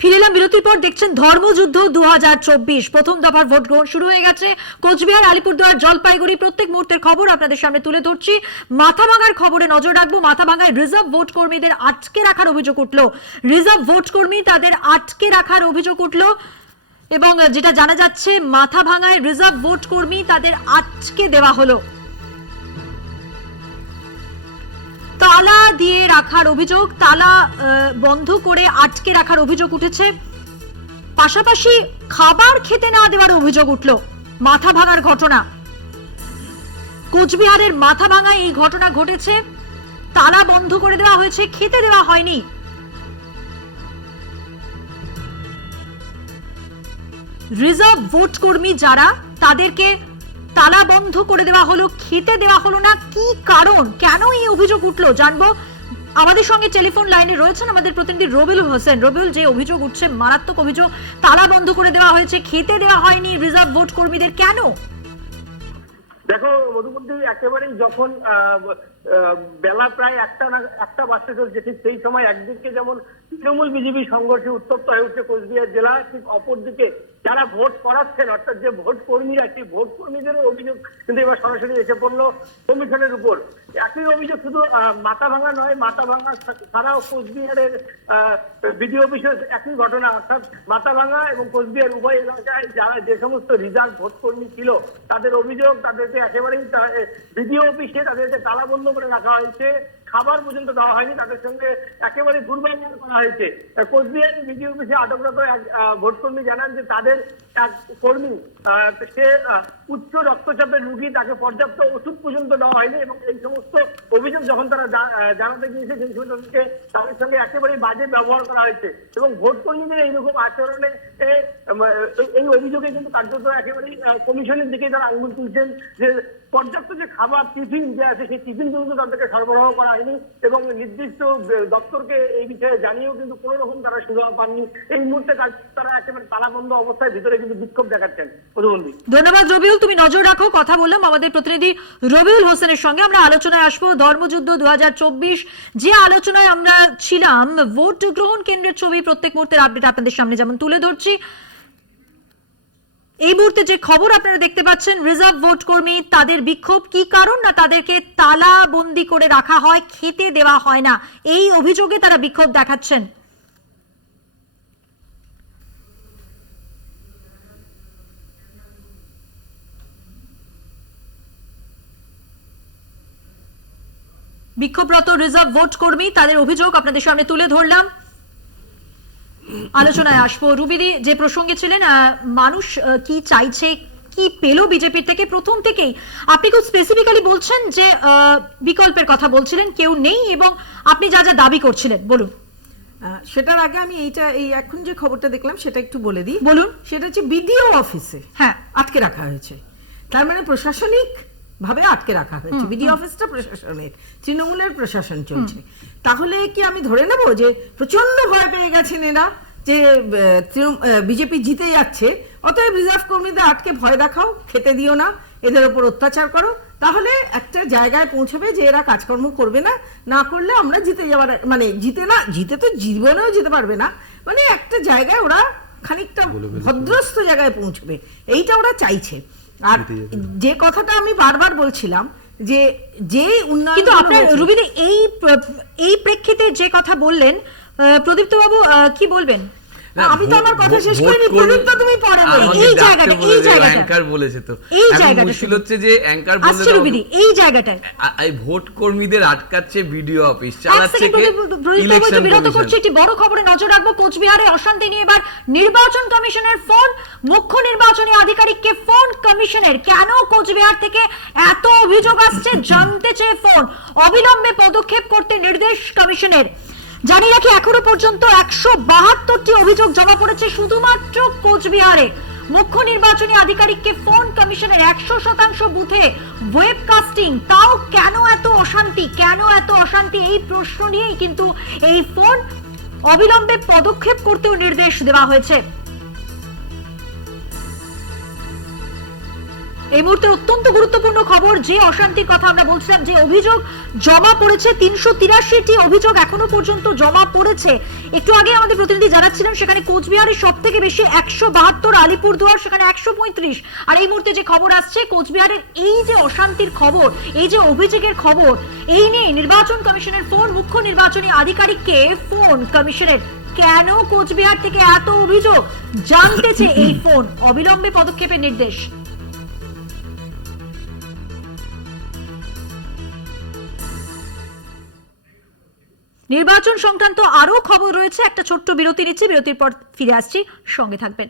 ফিরে এলাম বিরতির পর। দেখছেন ধর্মযুদ্ধ 2024 প্রথম দফার ভোট গ্রহণ শুরু হয়ে গেছে। কোচবিহার, আলিপুরদুয়ার, জলপাইগুড়ি প্রত্যেক মুহূর্তের খবর আপনাদের সামনে তুলে ধরছি। মাথাভাঙার খবরে নজর রাখবো। মাথাভাঙায় রিজার্ভ ভোট কর্মীদের আটকে রাখার অভিযোগ উঠলো। রিজার্ভ ভোট কর্মী তাদের আটকে রাখার অভিযোগ উঠলো এবং যেটা জানা যাচ্ছে মাথাভাঙায় রিজার্ভ ভোট কর্মী তাদের আটকে দেওয়া হলো। তালা দিয়ে রাখার অভিযোগ, তালা বন্ধ করে আটকে রাখার অভিযোগ উঠেছে। পাশাপাশি খাবার খেতে না দেওয়ার অভিযোগ উঠল। মাথাভাঙার ঘটনা, কোচবিহারের মাথাভাঙায় এই ঘটনা ঘটেছে। তালা বন্ধ করে দেওয়া হয়েছে, খেতে দেওয়া হয়নি। রিজার্ভ ভোট কর্মী যারা, তাদেরকে তালা বন্ধ করে দেওয়া হলো, খেতে দেওয়া হলো না। কি কারণ, কেন এই অভিযোগ উঠলো জানবো। আমাদের সঙ্গে টেলিফোন লাইনে রয়েছেন আমাদের প্রতিনিধি রবিউল হোসেন। রবিউল, যে অভিযোগ উঠছে মারাত্মক অভিযোগ, তালা বন্ধ করে দেওয়া হয়েছে, খেতে দেওয়া হয়নি রিজার্ভ ভোট কর্মীদের, কেন? দেখো মধুমন্তী, একেবারেই যখন বেলা প্রায় একটা বাজতে চলছে, ঠিক সেই সময় একদিকে যেমন তৃণমূল বিজেপি সংঘর্ষে উত্তপ্ত হয়ে উঠছে কোচবিহার জেলা, ঠিক অপরদিকে যারা ভোট করাচ্ছেন অর্থাৎ যে ভোট কর্মীরা, সেই ভোট কর্মীদেরও অভিযোগ কিন্তু এবার সরাসরি এসে পড়লো কমিশনের উপর। একই অভিযোগ শুধু মাথাভাঙা নয়, মাথাভাঙা ছাড়াও কোচবিহারের বিডিও অফিসের একই ঘটনা, অর্থাৎ মাথাভাঙা এবং কোচবিহার উভয় এলাকায় যারা যে সমস্ত রিজার্ভ ভোট কর্মী ছিল তাদের অভিযোগ, তাদেরকে একেবারেই বিডিও অফিসে তাদেরকে তালাবন্ধ করে রাখা হয়েছে, খাবার পর্যন্ত দেওয়া হয়নি, তাদের সঙ্গে একেবারে দুর্ব্যবহার করা হয়েছে। কোচবিহার বিডিও অফিসে আটকরত এক ভোট কর্মী জানান যে তাদের এক কর্মী, সে উচ্চ রক্তচাপের রোগী, তাকে পর্যাপ্ত ওষুধ পর্যন্ত দেওয়া হয়নি এবং এই সমস্ত অভিযোগ যখন তারা জানাতে গিয়েছে সেই সময় তাদের সঙ্গে একেবারে বাজে ব্যবহার করা হয়েছে এবং ভোট কর্মীদের এইরকম আচরণে এই অভিযোগে কিন্তু কার্যত একেবারেই কমিশনের দিকে তারা আঙুল তুলছেন যে পর্যাপ্ত যে খাবার টিফিন যে আছে সেই টিফিন কিন্তু তাদেরকে সরবরাহ করা হয়নি এবং নির্দিষ্ট দপ্তরকে এই বিষয়ে জানিয়েও কিন্তু কোনো রকম তারা সুযোগ পাননি। এই মুহূর্তে তারা একেবারে তালাবন্ধ অবস্থায় ভিতরে কিন্তু বিক্ষোভ দেখাচ্ছেন। প্রতিবন্ধী, ধন্যবাদ রবিউল, তুমি নজর রাখো। কথা বললাম আমাদের প্রতিনিধি রবিউল হোসেনের সঙ্গে। আমরা আলোচনায় আসবো ধর্মযুদ্ধ 2024, যে আলোচনায় আমরা ছিলাম। ভোট গ্রহণ কেন্দ্রের ছবি প্রত্যেক মুহূর্তের আপডেট আপনাদের সামনে যেমন তুলে ধরছি। এই মুহূর্তে যে খবর আপনারা দেখতে পাচ্ছেন, রিজার্ভ ভোট কর্মী তাদের বিক্ষোভ, কি কারণ না তাদেরকে তালা বন্দি করে রাখা হয়, খেতে দেওয়া হয় না, এই অভিযোগে তারা বিক্ষোভ দেখাচ্ছেন। বিক্ষোভরত রিজার্ভ ভোট কর্মী তাদের অভিযোগ আপনাদের সামনে তুলে ধরলাম। আলোচনায় আসবো। রুবিদি, যে প্রসঙ্গে ছিলেন, মানুষ কি চাইছে, কি পেল বিজেপির থেকে, প্রথম থেকেই আপনি খুব স্পেসিফিক্যালি বলছেন যে বিকল্পের কথা বলছিলেন, কেউ নেই এবং আপনি যা যা দাবি করছিলেন বলুন। সেটার আগে আমি এই এখন যে খবরটা দেখলাম সেটা একটু বলে দিই। বলুন। সেটা হচ্ছে বিডিও অফিসে হ্যাঁ আটকে রাখা হয়েছে, তার মানে প্রশাসনিক ভাবে আটকে রাখা হয়েছে। বিডিও অফিসটা প্রশাসনের, তৃণমূলের প্রশাসন চলছে। তাহলে কি আমি ধরে নেব যে প্রচন্ড ভয় পেয়ে গেছেন এরা যে বিজেপি জিতে যাচ্ছে, অতএব রিজার্ভ কর্মীদের আটকে ভয় দেখাও, খেতে দিও না, এদের ওপর অত্যাচার করো, তাহলে একটা জায়গায় পৌঁছবে যে এরা কাজকর্ম করবে না, না করলে আমরা জিতে যাওয়ার, মানে জিতে তো জীবনেও যেতে পারবে না, মানে একটা জায়গায় ওরা খানিকটা ভদ্রস্থ জায়গায় পৌঁছবে, এইটা ওরা চাইছে। আর যে কথাটা আমি বারবার বলছিলাম যে উন্নয়ন, কিন্তু আপনার রুবিদি এই প্রেক্ষিতে যে কথা বললেন, প্রদীপ্ত বাবু কি বলবেন? আমি তো আমার কথা শেষ করিনি, প্রদীপ্ত তুমি পরে বলো। এই জায়গাটা অ্যাঙ্কার বলেছে তো, এই এখন জায়গাটা মুশকিল হচ্ছে যে অ্যাঙ্কার বলে আসছে রুবিদি, এই জায়গাটায় এই ভোট কর্মীদের আটকাচ্ছে বিডিও অফিস, চালাচ্ছে কে ইলেকশন বিরত করছে। একটি বড় খবরে নজর রাখবো। কোচবিহারে অশান্তি নিয়ে এবার নির্বাচন কমিশনের ফোন, মুখ্য নির্বাচনী আধিকারিককে ফোন কমিশনের। কেন কোচবিহার থেকে এত অভিযোগ আসছে জানতে চেয়ে ফোন, অবিলম্বে পদক্ষেপ করতে নির্দেশ কমিশনের। জানিয়ে রাখি, এখনো পর্যন্ত 172টি অভিযোগ জমা পড়েছে শুধুমাত্র কোচবিহারে। মুখ্য নির্বাচনী আধিকারিককে ফোন কমিশনের। 100% বুথে ওয়েবকাস্টিং, তাও কেন এত অশান্তি, কেন এত অশান্তি, এই প্রশ্ন নিয়েই কিন্তু এই ফোন। অবিলম্বে পদক্ষেপ করতেও নির্দেশ দেওয়া হয়েছে। এই মুহূর্তে অত্যন্ত গুরুত্বপূর্ণ খবর, যে অশান্তির কথা আমরা বলছিলাম, যে অভিযোগ জমা পড়েছে, 383টি অভিযোগ এখনো পর্যন্ত জমা পড়েছে। একটু আগে আমাদের প্রতিনিধি জানাচ্ছিলেন সেখানে কোচবিহারের সব থেকে বেশি 172, আলিপুরদুয়ার সেখানে 135। আর এই মুহূর্তে যে খবর আসছে কোচবিহারের এই যে অশান্তির খবর, এই যে অভিযোগের খবর, এই নিয়ে নির্বাচন কমিশনের ফোন, মুখ্য নির্বাচনী আধিকারিককে ফোন কমিশনের। কেন কোচবিহার থেকে এত অভিযোগ জানতেছে এই ফোন, অবিলম্বে পদক্ষেপের নির্দেশ। নির্বাচন সংক্রান্ত আরো খবর রয়েছে, একটা ছোট্ট বিরতি নিচ্ছি, বিরতির পর ফিরে আসছি, সঙ্গে থাকবেন।